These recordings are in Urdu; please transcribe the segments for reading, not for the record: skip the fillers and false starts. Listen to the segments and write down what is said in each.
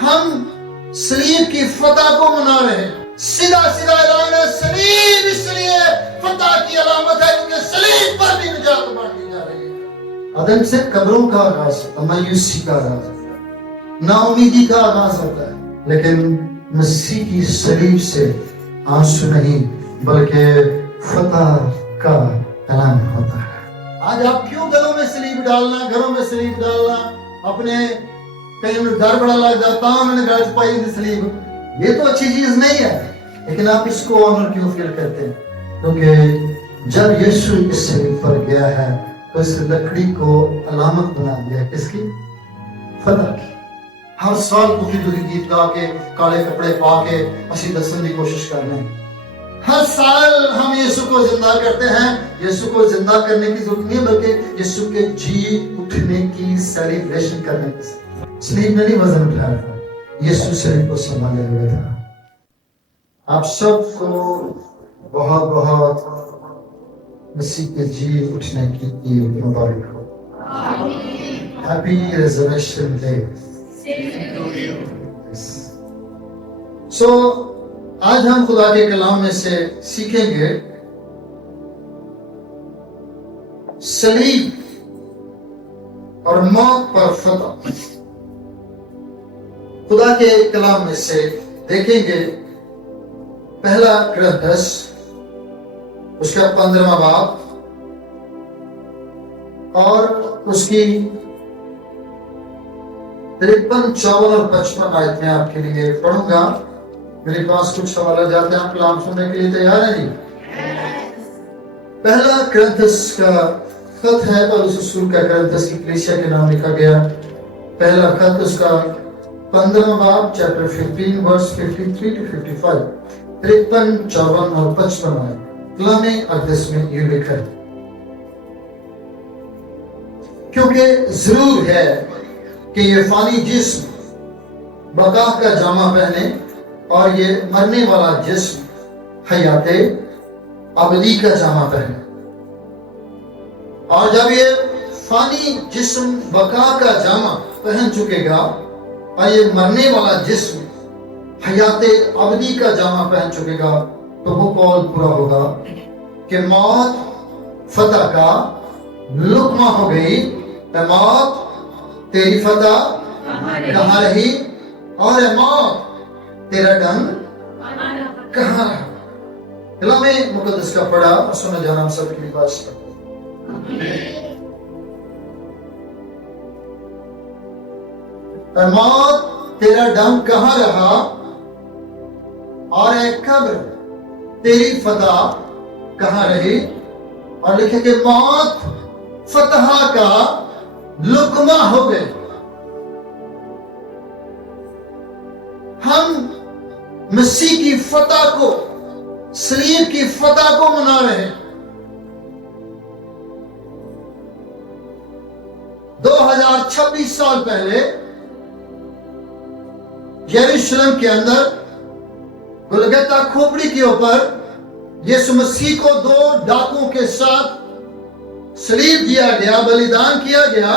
ہم صلیب کی فتح کو منا رہے ہیں. سیدھا اعلان ہے، صلیب اس لیے فتح کی علامت ہے کیونکہ صلیب پر بھی نجات بانٹی جا رہی ہے. عدم سے قبروں کا آغاز ہوتا ہے، مایوسی کا آغاز ہوتا ہے، نا امیدی کا آغاز ہوتا ہے، لیکن مسیح کی صلیب سے آنسو نہیں بلکہ فتح کا اعلان ہوتا ہے. آج آپ کیوں گھروں میں صلیب ڈالنا، اپنے کہیں ڈر بڑا لگ جاتا انہوں نے گھر پائی تھی صلیب، یہ تو اچھی چیز نہیں ہے، لیکن آپ اس کو آنر کیوں فیل کرتے ہیں؟ کیونکہ جب یسوع اس صلیب پر گیا ہے تو اس لکڑی کو علامت بنا دیا کس کی؟ فتح کی. ہر سال دکھی گیت گا کے کالے کپڑے پا کے اسی دسن کی کوشش کر رہے ہیں. ہر سال ہم یسوع کو زندہ کرتے ہیں. یسوع کو زندہ کرنے کی ضرورت نہیں بلکہ یسوع کے جی اٹھنے کی سیلیبریشن کرنے کی. صلیب نے نہیں وزن اٹھایا تھا، یسوع صلیب کو سنبھالے ہوئے تھا. آپ سب کو بہت بہت مسیح کے جی اٹھنے کی عید مبارک ہو. Happy resurrection day. آج ہم خدا کے کلام میں سے سیکھیں گے صلیب اور موت پر فتح. خدا کے کلام میں سے دیکھیں گے پہلا کرنتھس اس کا 15واں باب اور اس کی 53, 54 اور 55 آیت میں آپ کے لیے پڑھوں گا. میرے پاس کچھ حوالہ جاتے ہیں، آپ کلام سننے کے لیے تیار ہیں جی؟ پہلا کرنتھس کا خط ہے اور اس رسول کا کرنتھس کی کلیسیا کے نام لکھا گیا. پہلا خط اس کا 15واں باب چیپٹر 15 ورس 53 to 55، 53, 54 اور 55 آئے. کلام اقدس میں یہ لکھا ہے، کیونکہ ضرور ہے کہ یہ فانی جسم بقا کا جامہ پہنے اور یہ مرنے والا جسم حیات ابدی کا جامہ پہنے. اور جب یہ فانی جسم بقا کا جامہ پہن چکے گا اور یہ مرنے والا جسم حیات ابدی کا جامہ پہن چکے گا تو وہ قول پورا ہوگا کہ موت فتح کا لقمہ ہو گئی. اے موت تیری فتح کہاں رہی، اور اے موت تیرا ڈنگ کہاں رہا. کلام مقدس کا پڑھا اور سنا جانا ہم سب کے لیے باعث کرتے ہیں. اے موت تیرا ڈنگ کہاں رہا، اور اے قبر تیری فتح کہاں رہی. اور لکھے کہ موت فتح کا لقمہ ہو گئے. ہم مسیح کی فتح کو، صلیب کی فتح کو منا رہے ہیں. 2026 سال پہلے یروشلم کے اندر گلگتہ کھوپڑی کے اوپر یسوع مسیح کو 2 ڈاکوں کے ساتھ صلیب دیا گیا، بلیدان کیا گیا.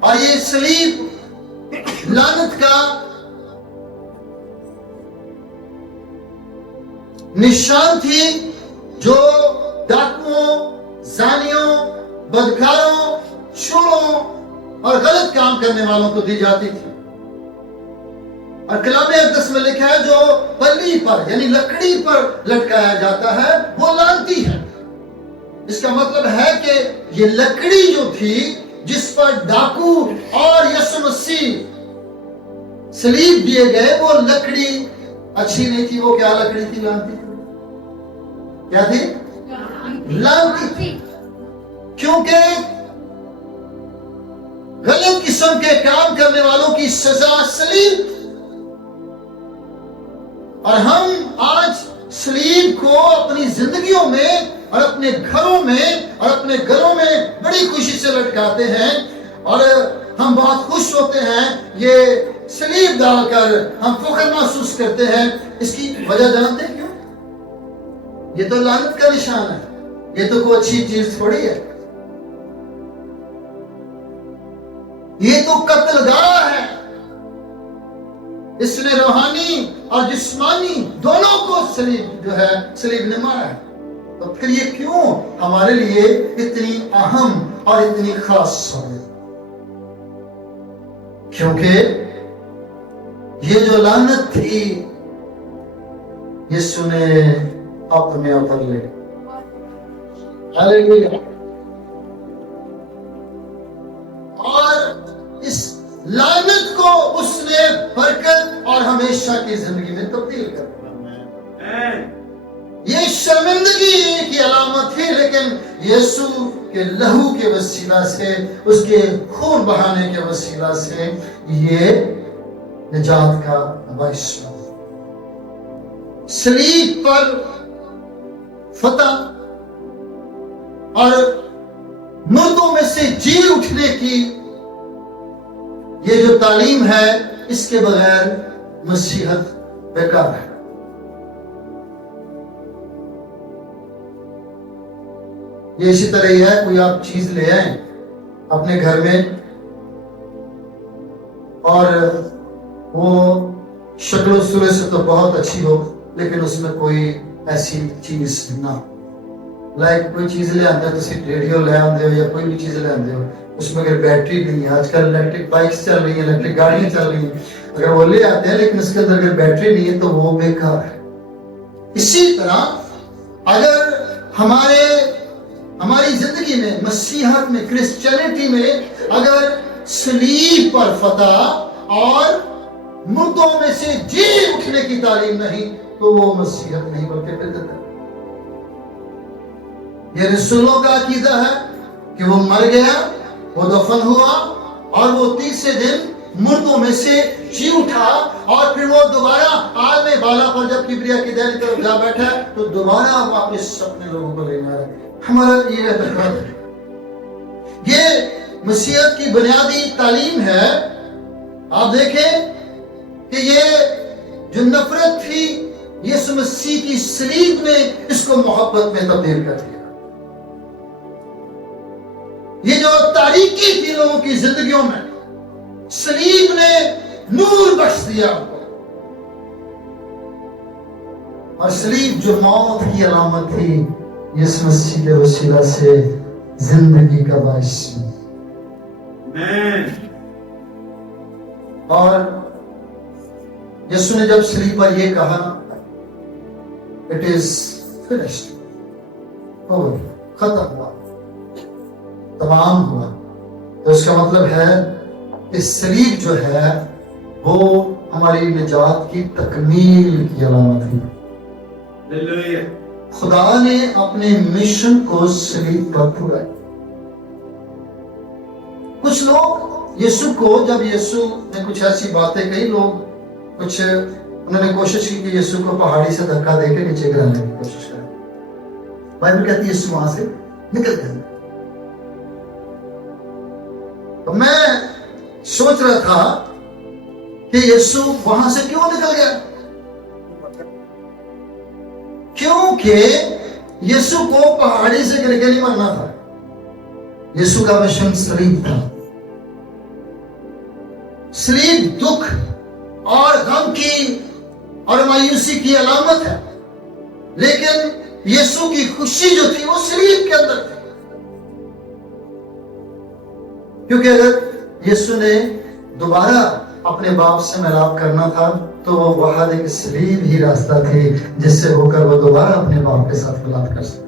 اور یہ صلیب لعنت کا نشان تھی جو ڈاکوؤں، زانیوں، بدکاروں، چوروں اور غلط کام کرنے والوں کو دی جاتی تھی. اور کلام اقدس میں لکھا ہے جو پلی پر یعنی لکڑی پر لٹکایا جاتا ہے وہ لعنتی ہے. اس کا مطلب ہے کہ یہ لکڑی جو تھی جس پر ڈاکو اور یسوع مسیح صلیب دیے گئے وہ لکڑی اچھی نہیں تھی. وہ کیا لکڑی تھی؟ لعنتی تھی. کیا تھی؟ لعنتی تھی. کیونکہ غلط قسم کے کام کرنے والوں کی سزا صلیب. اور ہم آج صلیب کو اپنی زندگیوں میں اور اپنے گھروں میں اور اپنے گھروں میں بڑی خوشی سے لٹکاتے ہیں اور ہم بہت خوش ہوتے ہیں. یہ صلیب ڈال کر ہم فخر محسوس کرتے ہیں. اس کی وجہ جانتے ہیں کیوں؟ یہ تو لعنت کا نشان ہے، یہ تو کوئی اچھی چیز تھوڑی ہے. یہ تو قتل گاہ ہے، اس نے روحانی اور جسمانی دونوں کو صلیب نے مارا ہے۔ تو پھر یہ کیوں ہمارے لیے اتنی اہم اور اتنی خاص ہے؟ کیونکہ یہ جو لعنت تھی یسوع نے اپنے اوپر لے، ہاللیلویا، اور اس لعنت کو اس نے برکت اور ہمیشہ کی زندگی میں تبدیل کر دیا۔ یہ شرمندگی کی علامت تھی، لیکن یسوع کے لہو کے وسیلہ سے، اس کے خون بہانے کے وسیلہ سے یہ نجات کا باعث ہوا۔ صلیب پر فتح اور مردوں میں سے جی اٹھنے کی یہ جو تعلیم ہے، اس کے بغیر مسیحت بیکار ہے۔ یہ اسی طرح ہی ہے، کوئی آپ چیز لے آئیں اپنے گھر میں اور وہ شکل و صورت سے تو بہت اچھی ہو، لیکن اس میں کوئی ایسی چیز نہ، لائک کوئی چیز لے آتے ہو، تو ریڈیو لے آتے ہو یا کوئی بھی چیز لے آتے ہو، اس میں اگر بیٹری نہیں ہے، آج کل الیکٹرک بائکس چل رہی ہیں، الیکٹرک گاڑیاں چل رہی ہیں، اگر وہ لے آتے ہیں لیکن اس کے اندر اگر بیٹری نہیں ہے تو وہ بیکار ہے۔ اسی طرح اگر ہماری زندگی میں، مسیحت میں، کرسچینٹی میں اگر صلیب پر فتح اور مردوں میں سے جی اٹھنے کی تعلیم نہیں تو وہ مسیحت نہیں بلکہ بدعت ہے۔ یہ رسولوں کا عقیدہ ہے کہ وہ مر گیا، وہ دفن ہوا اور وہ تیسرے دن مردوں میں سے جی اٹھا، اور پھر وہ دوبارہ عالم بالا پر جب کبریا کی دہلی طرف جا بیٹھا تو دوبارہ واپس اپنے لوگوں کو لینا ہے۔ ہمارا یہ اعتقاد ہے، یہ مسیحت کی بنیادی تعلیم ہے۔ آپ دیکھیں کہ یہ جو نفرت تھی یسوع مسیح کی صلیب نے اس کو محبت میں تبدیل کر دیا۔ یہ جو تاریکی تھی لوگوں کی زندگیوں میں، صلیب نے نور بخش دیا، اور صلیب جو موت کی علامت تھی یسوع مسیح کے وسیلہ سے زندگی کا باعث ہے۔ اور یسوع نے جب صلیب پر یہ کہا اٹ از فنشڈ، ختم ہوا، تمام ہوا، تو اس کا مطلب ہے کہ صلیب جو ہے وہ ہماری نجات کی تکمیل کی علامت ہے۔ خدا نے اپنے مشن کو صلیب پر پورا کیا۔ کچھ لوگ یسوع کو، جب یسوع نے کچھ ایسی باتیں کہی، انہوں نے کوشش کی کہ یسوع کو پہاڑی سے دھکا دے کے نیچے گرانے کی کوشش کریں۔ بائبل کہتی ہے یسوع وہاں سے نکل گیا۔ تو میں سوچ رہا تھا کہ یسوع وہاں سے کیوں نکل گیا؟ کیونکہ یسوع کو پہاڑی سے گر کے نہیں مرنا تھا، یسوع کا مشن صلیب تھا۔ صلیب دکھ اور غم کی اور مایوسی کی علامت ہے، لیکن یسوع کی خوشی جو تھی وہ صلیب کے اندر تھی۔ کیونکہ اگر یسوع نے دوبارہ اپنے باپ سے ملاپ کرنا تھا تو وہ وحدت ایک صلیب ہی راستہ تھی جس سے ہو کر وہ دوبارہ اپنے باپ کے ساتھ ملاپ کر سکتا۔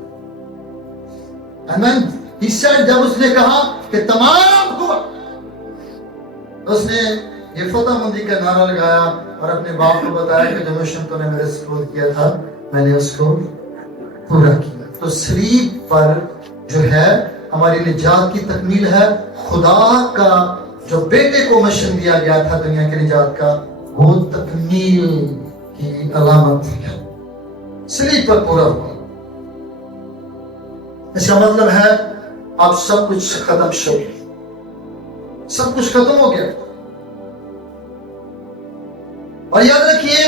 جب اس نے کہا کہ تمام ہوا، اس نے یہ فتح مندی کا نعرہ لگایا اور اپنے باپ کو بتایا کہ جو مشن تو نے میرے سپرد کیا تھا میں نے اس کو پورا کیا۔ تو صلیب پر جو ہے ہماری نجات کی تکمیل ہے۔ خدا کا جو بیٹے کو مشن دیا گیا تھا دنیا کی نجات کا، وہ تکمیل کی علامت ہے، صلیب پر پورا ہوا۔ اس کا مطلب ہے اب سب کچھ ختم شو، سب کچھ ختم ہو گیا۔ اور یاد رکھیے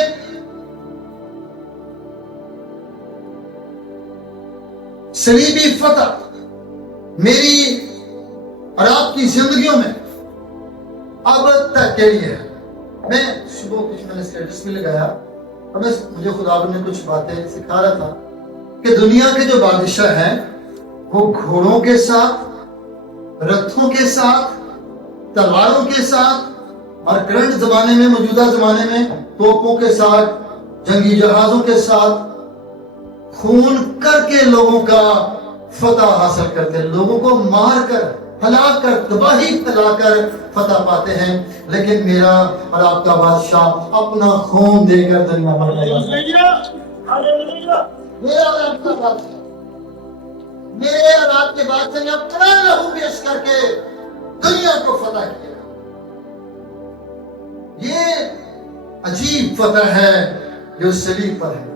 صلیبی فتح میری اور آپ کی زندگیوں میں فتح کے لیے ہے. میں صبح کچھ میں نے اسٹیٹس بھی لگایا اور مجھے خدا نے کچھ باتیں سکھا رہا تھا کہ دنیا کے جو بادشاہ ہیں وہ گھوڑوں کے ساتھ، رتھوں کے ساتھ، تلواروں کے ساتھ اور کرنٹ زمانے میں، موجودہ زمانے میں توپوں کے ساتھ، جنگی جہازوں کے ساتھ خون کر کے لوگوں کا فتح حاصل کرتے، لوگوں کو مار کر، ہلاک کر، تباہی پھیلا کر فتح پاتے ہیں. لیکن میرا اور آپ کا بادشاہ اپنا خون دے کر دنیا پر لے گا. میرا اور آپ کا بادشاہ میرے اور آپ کے بادشاہ نے اپنا لہو پیش کر کے دنیا کو فتح کیا. یہ عجیب فتح ہے جو صلیب پر ہے.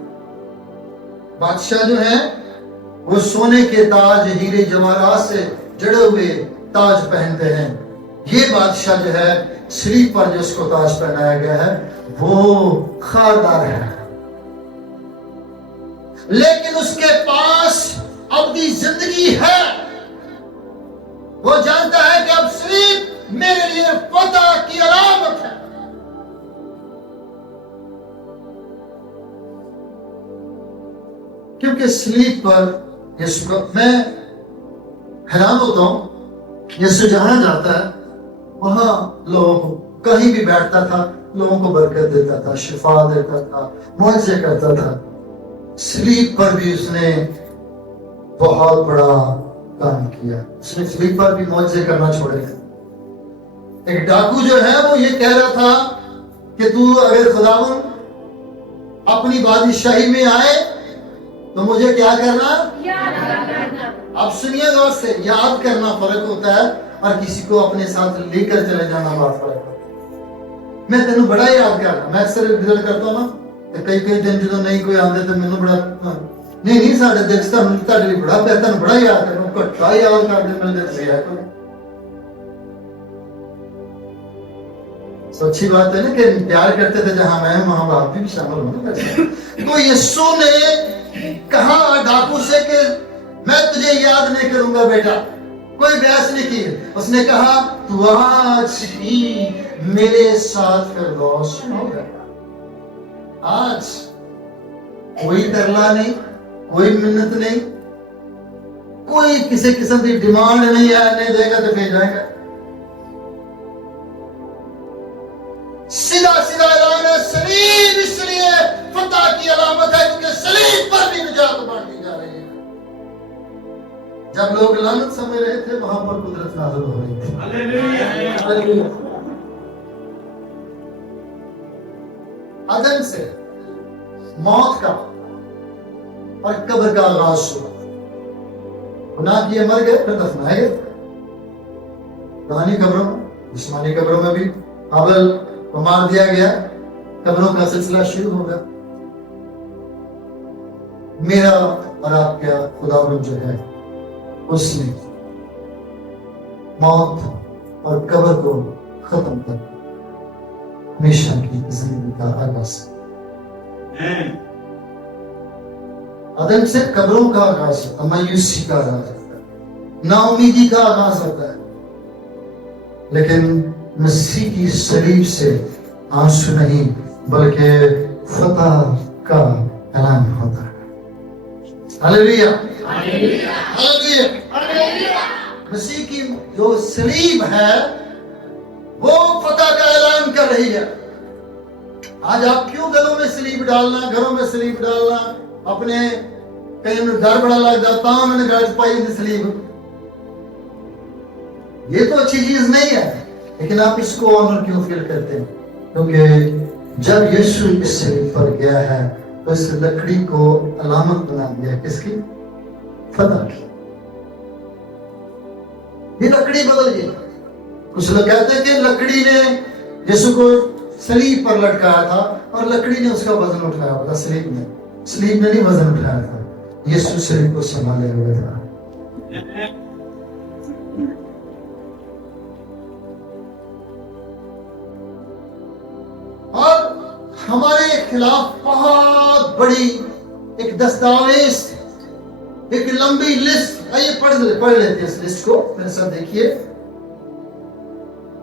بادشاہ جو ہیں وہ سونے کے تاج، ہیرے جواہرات سے جڑے ہوئے تاج پہنتے ہیں. یہ بادشاہ جو ہے صلیب پر جو اس کو تاج پہنایا گیا ہے وہ خاردار ہے، لیکن اس کے پاس ابدی زندگی ہے. وہ جانتا ہے کہ اب صلیب میرے لیے فتح کی علامت ہے. کیونکہ صلیب پر یسوع کا، میں حیران ہوتا ہوں، یسوع جہاں جاتا ہے وہاں لوگ کہیں بھی بیٹھتا تھا، لوگوں کو برکت دیتا تھا، شفا دیتا تھا، معجزے کرتا تھا. صلیب پر بھی اس نے بہت بڑا کام کیا. اس نے صلیب پر بھی معجزے کرنا چھوڑے ہیں. ایک ڈاکو جو ہے وہ یہ کہہ رہا تھا کہ تو اگر خداوند اپنی بادشاہی میں آئے تو مجھے کیا کرنا؟ اب سنیے غور سے، یاد کرنا فرق ہوتا ہے اور کسی کو اپنے ساتھ لے کر چلے جانا بہت فرق ہوتا ہے. میں تینوں بڑا یاد کرنا، میں اکثر گزر کرتا ہوں نا، کئی دن جدو نہیں کوئی آندے تو مینوں بڑا نہیں ساڈے دل سے تہاڈے لیے بڑا پیار، تینوں بڑا یاد کرنا، گھٹا یاد کر دے میرے دل سے ہے کوئی. اچھی بات ہے نا کہ پیار کرتے تھے جہاں میں وہاں باپ بھی شامل ہونا. تو یسوع نے کہا ڈاکو سے کہ میں تجھے یاد نہیں کروں گا بیٹا. کوئی بحث نہیں کی. اس نے کہا تو آج ہی میرے ساتھ فردوس میں ہوگا. آج کوئی ترلا نہیں، کوئی منت نہیں، کوئی کسی قسم کی ڈیمانڈ نہیں ہے، نہیں دے گا تو پھر جائے گا. سیدھا سیدھا اعلان ہے، صلیب اس لیے فتح کی علامت ہے کیونکہ صلیب پر بھی نجات بانٹی جا رہی ہے. جب لوگ لعنت سمجھ رہے تھے وہاں پر قدرت نازل ہو رہی تھی. ہاللیلویہ. عدن سے موت کا اور قبر کا آغاز ہوا. گناہ کیے مر گئے، پھر دفنائے گئے. روحانی قبروں میں، جسمانی قبروں میں بھی حابل کو مار دیا گیا. قبروں کا سلسلہ شروع ہوگا. میرا اور آپ کا خداوند جو ہے اس نے موت اور قبر کو ختم کر ہمیشہ کی زندگی کا آغاز. عدم سے قبروں کا آغاز ہوتا ہے، مایوسی کا آغاز ہوتا ہے، نا امیدی کا آغاز ہوتا ہے. لیکن مسیح کی صلیب سے آنسو نہیں بلکہ فتح کا اعلان ہوتا ہے. ہاللیلویہ. ہاللیلویہ. مسیح کی جو صلیب ہے وہ فتح کا اعلان کر رہی ہے. آج آپ کیوں گلوں میں صلیب ڈالنا، گھروں میں صلیب ڈالنا، اپنے کہیں ڈر بڑا لگ جاتا ہوں میں نے گھر پائی تھی صلیب. یہ تو اچھی چیز نہیں ہے، لیکن آپ اس کو آنر کیوں فیل کرتے ہیں؟ کیونکہ جب یسوع اس صلیب پر گیا ہے تو اس لکڑی کو علامت بنا دیا کس کی؟ فتح کی. یہ لکڑی بدل گئی. کچھ لوگ کہتے ہیں کہ لکڑی نے یسوع کو صلیب پر لٹکایا تھا اور لکڑی نے اس کا وزن اٹھایا تھا. صلیب نے نہیں وزن اٹھایا تھا، یسوع صلیب کو سنبھالے ہوئے تھا. اور ہمارے خلاف بہت بڑی ایک دستاویز، ایک لمبی لسٹ. آئیے پڑھ لیتے ہیں اس لسٹ کو. میرے ساتھ دیکھیے.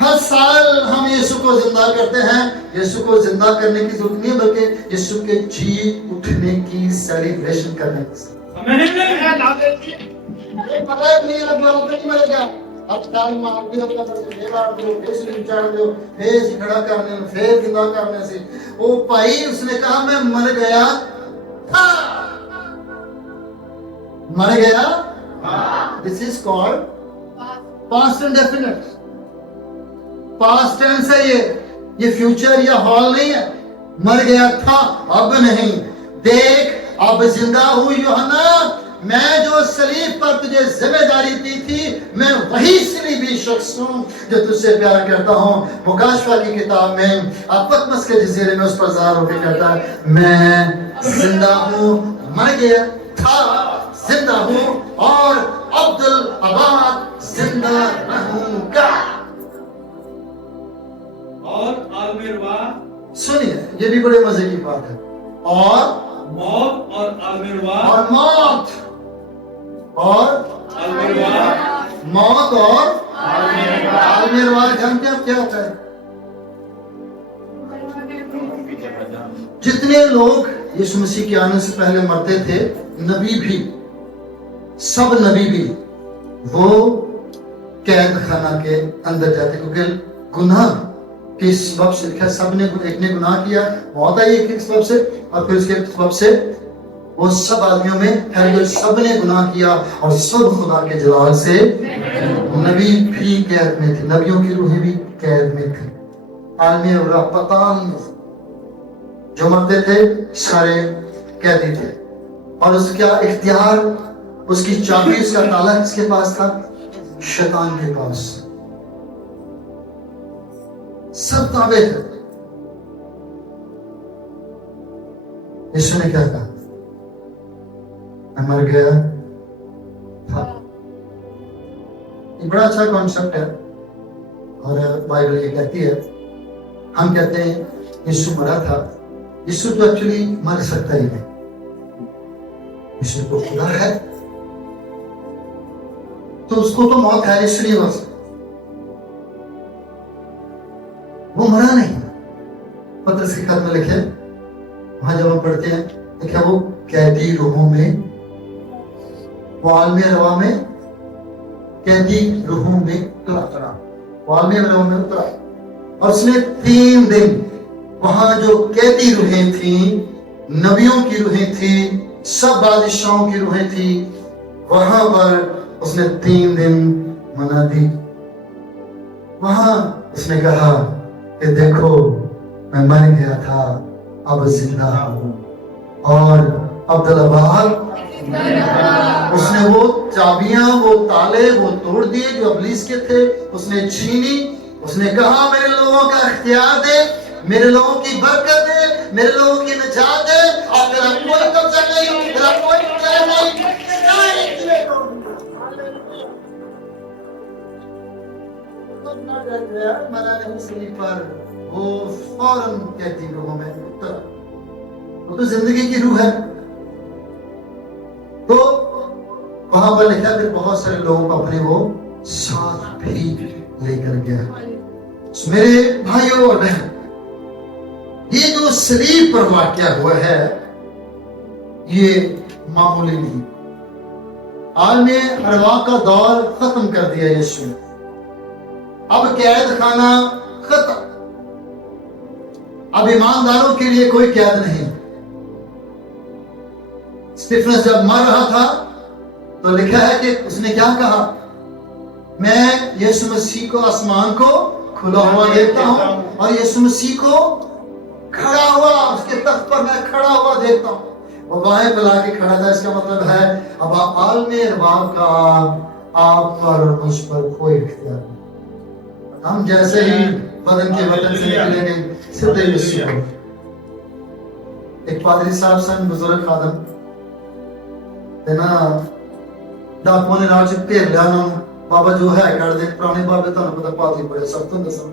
ہر سال ہم یسوع کو زندہ کرتے ہیں. یسوع کو زندہ کرنے کی ضرورت نہیں ہے بلکہ یسوع کے جی اٹھنے کی سیلیبریشن کرنے کی. اب ٹائم مار دیو چڑھ دو پھر کھڑا کرنے پھر زندہ کرنے سے. وہ بھائی اس نے کہا میں مر گیا تھا. مر گیا. This is called past indefinite. past tense ہے یہ فیوچر یا حال نہیں ہے. مر گیا تھا اب نہیں. دیکھ اب زندہ ہوں یوحنا. میں جو صلیب پر تجھے ذمہ داری دی تھی میں وہی صلیبی شخص ہوں جو تجھ سے پیار کرتا ہوں. مکاشفہ کی کتاب میں اب پتمس کے جزیرے میں اس پر ظاہر ہو کے کہتا ہے میں زندہ ہوں. مر گیا تھا زندہ ہوں اور عبدالآباد زندہ رہوں گا. اور عالمروا سنیے یہ بھی بڑے مزے کی بات ہے. اور موت اور عالمروا اور موت اور عالمروا موت اور عالمروا جانتے ہیں کیا ہوتا ہے؟ جتنے لوگ یسوع مسیح کے آنے سے پہلے مرتے تھے نبی بھی سب نبی بھی وہ قید خانہ کے اندر جاتے کیونکہ گناہ کے سبب سے لکھا سب نے ایک نے گناہ کیا موت آئی ایک سبب سے اور پھر اس کے سبب سے وہ سب آدمیوں میں پھیل سب نے گناہ کیا اور سب خدا کے جلال سے. نبی بھی قید میں تھے. نبیوں کی روحیں بھی قید میں تھی. عالمی اور پتان میں جو مرتے تھے سارے قیدی تھے. اور اس کا اختیار اس کی چابی اس کا تالا کس کے پاس تھا؟ شیطان کے پاس. سب تابع تھے. یسوع نے کیا کہا؟ میں مر گیا تھا. یہ بڑا اچھا کانسیپٹ ہے اور بائبل یہ کہتی ہے. ہم کہتے ہیں یسوع مرا تھا. یسوع تو ایکچولی مر سکتا ہی نہیں. یسوع تو خدا ہے تو اس کو تو موت ہے اس لیے بس وہ مرا نہیں. پترس کے خط میں لکھے وہاں جب ہم پڑھتے ہیں لکھا وہ قیدی روحوں میں وہ عالم روا میں قیدی روحوں میں اترا. وہ عالم روا میں اترا اور اس نے 3 دن وہاں جو قیدی روحیں تھیں نبیوں کی روحیں تھیں سب بادشاہوں کی روحیں تھیں وہاں پر اس نے 3 دن منا دی. وہاں اس نے کہا کہ دیکھو میں مر گیا تھا اب زندہ ہوں. اور عبدالآباد اس نے وہ چابیاں وہ تالے وہ توڑ دیے جو ابلیس کے تھے. اس نے چھینی. اس نے کہا میرے لوگوں کا اختیار دے میرے لوگوں کی برکت دے میرے لوگوں کی نجات دے اور میرا کوئی قبضہ نہیں میرا کوئی قید نہیں. مرا نہیں صلیب پر وہ فوراً کہتی روحوں میں اترا. وہ تو زندگی کی روح ہے. تو وہاں پر لکھا پھر بہت سارے لوگوں کو اپنے وہ ساتھ بھی لے کر گیا. میرے بھائیوں اور بہن یہ جو صلیب پر واقعہ ہوا ہے یہ معمولی نہیں. عالم ارواح کا دور ختم کر دیا یسوع نے. اب قید خانہ ختم. اب ایمانداروں کے لیے کوئی قید نہیں. اسٹیفنس جب مر رہا تھا تو لکھا ہے کہ اس نے کیا کہا میں یسوع مسیح کو آسمان کو کھلا ہوا دیکھتا ہوں اور یسوع مسیح کو کھڑا ہوا اس کے تخت پر میں کھڑا ہوا دیکھتا ہوں. وہ بائیں پہ لا کے کھڑا تھا. اس کا مطلب ہے اب عالم ارباب کا آپ پر اور مجھ پر کوئی اختیار نہیں. ہم جیسے ہی بدن کے وطن سے نکلیں گے سیدھے یسوع کو. ایک پادری صاحب سن بزرگ خادم نا ڈاکوں نے نال چپیر لیا نا بابا جو ہے کر دے پرانے بابے تھانوں پتہ پادری بڑے سخت ہوں دسن.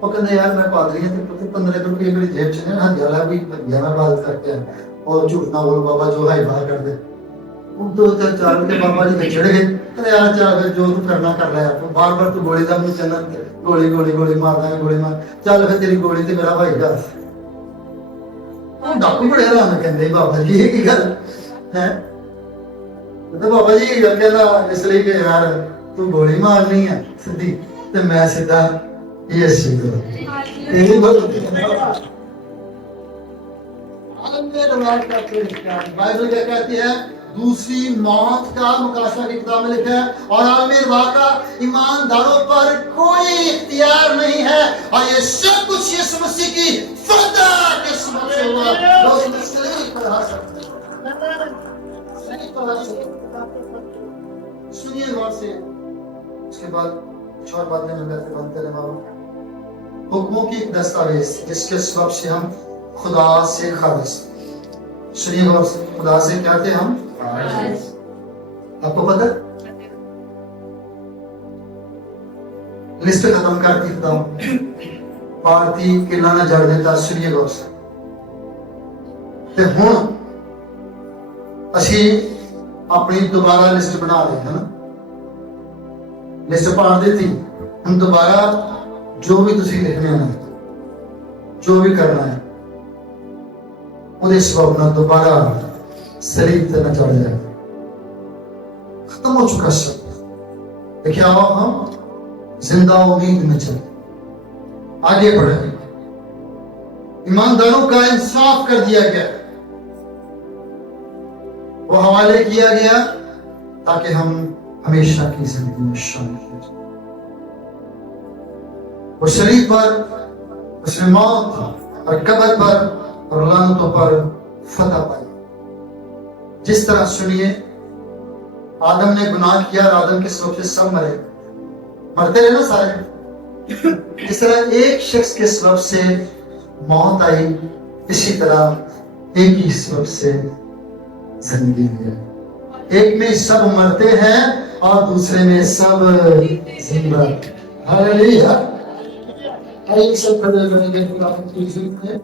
وہ کہندے یار میں پادری ہوں تے 15 روپے میری جیب چ نے ہاں جالا بھی میں بات کر کے اور جھوٹ نہ بول بابا جو ہے باہر کر دے. دو چار کے بابا جی بچڑ گئے ارے یار چل پھر جو تو کرنا کر رہا ہے بار بار تو گولی کا منہ چلنا گولی گولی گولی مارنا گولی مار چل پھر تیری گولی تے میرا بھائی گا ڈاکو بڑے آرام کہندے بابا جی یہ کی گل ہے تو بابا جی یہ گل کہنا اس لیے کہ یار تو گولی مارنی ہے سیدھی تے میں سیدھا یہ سیدھا یہی بات بائبل کیا کہتی ہے دوسری موت کا مقاشفہ کی کتاب میں لکھا ہے اور عالم ارواح کا ایمانداروں پر کوئی اختیار نہیں ہے اور یہ سب کچھ یسوع مسیح کی فتح کے سبب سے ہوا جو اس نے صلیب پر حاصل سنیے غور سے اس کے بعد کچھ اور باتیں میں بیٹھے بند کرنے والا ہوں حکموں کی ایک دستاویز جس کے سبب سے ہم خدا سے خالص سنیے غور سے خدا سے کیا تھے ہم آپ کو پتہ لسٹ ختم کر دیتا ہوں پارتی کلا نہ جڑ دیتا سنیے غور سے تے ہن اسی اپنی دوبارہ لسٹ بنا لیں ہے نا لسٹ پڑھ دیتی ہم دوبارہ جو بھی تسی لکھنے ہیں جو بھی کرنا ہے اس وقت نہ دوبارہ صلیب تے نہ چڑھ جائے ختم ہو چکا سب دیکھیں آؤ ہم زندہ امید میں چلیں آگے بڑھیں ایمانداروں کا انصاف کر دیا گیا وہ حوالے کیا گیا تاکہ ہم ہمیشہ کی زندگی میں شامل ہو جائیں وہ صلیب پر اس نے موت اور قبر پر اور لعنتوں پر فتح پائی جس طرح سنیے آدم نے گناہ کیا اور آدم کے سبب سے سب مرے مرتے رہے نا سارے جس طرح ایک شخص کے سبب سے موت آئی اسی طرح ایک ہی سبب سے زندگی ہے ایک میں سب مرتے ہیں اور دوسرے میں سب زندہ ہاللیلویا ایک سب کھڑے رہیں گے